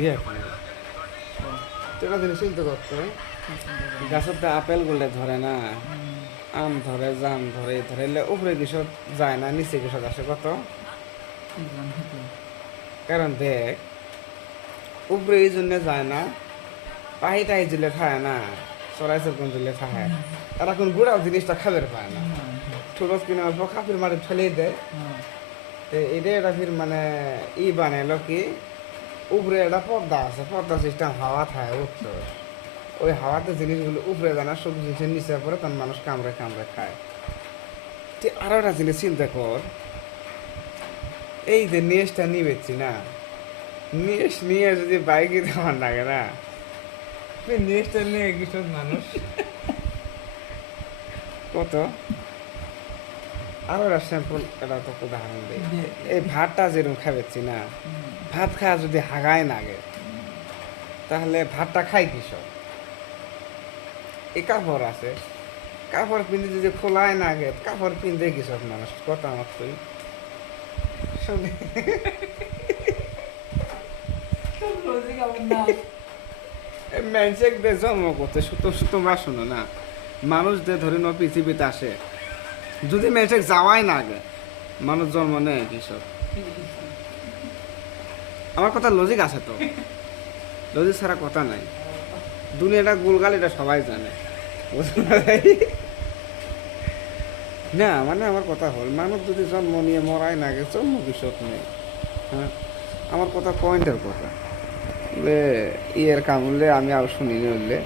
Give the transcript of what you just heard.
ইয়ে এটা জিনিস চিন্তা করতে গাছের তো আপেল গুলে ধরে না, আম ধরে, জাম ধরে, ধরেলে উপরে কিসব যায় না, নিচে কিসব আসে কত? কারণ দেখ, উপরে এই জন্য যায় না, পাহিটাই জুলে খায় না, চড়াই চরকম জুলে খায়, তারা কোন গুড়াও জিনিসটা খাবার পায় না, ঠুরস কিনে অল্প কাপির মাটি ফেলেই দেয়। তো এটা এটা ফির মানে ই বানাইলো কি, উপরে একটা পর্দা আছে, পর্দা সিস্টেম হাওয়া থাকে উত্তর, ওই হাওয়াতে জিনিসগুলো উপরে যায় না, সব জিনিসের নিচে পড়ে, তখন মানুষ কামড়ে কামড়ে খায়। তুই আরো একটা জিনিস চিন্তা কর, এই যে নেশটা নিবেছি না, নেশ নিয়ে যদি বাইকে দেওয়ার লাগে না, নেশটা নিয়ে কৃষক মানুষ কত। আরো একটা স্যাম্পল, এটা তো উদাহরণ দিই, এই ভাতটা যেরকম খাবেছি না, ভাত খাওয়া যদি হাগায় নাগে, তাহলে ভাতটা খাই কৃষক। এই কাপড় আছে, কাপড় পিনতে যদি খোলায় না গে, কাপড় পিনতে কৃষক মানুষ কত আমার তুই শুনে। ম্যানসেক দে জন্ম করতে সুতো সুতো শোনো না, মানুষদের ধরে ন পৃথিবীতে আসে, যদি ম্যানসেক যাওয়াই না আগে মানুষ জন্ম নেয় কৃষক। আমার কথা লজিক আছে তো, লজিক ছাড়া কথা নাই। দুনিয়াটা গোলগাল, এটা সবাই জানে। না মানে আমার কথা হল, মানুষ যদি জন্ম নিয়ে মরাই না গে, জন্ম কৃষক নেই। হ্যাঁ, আমার কথা পয়েন্টের কথা, ইয়ের কাম হলে আমি আর শুনিনি হলে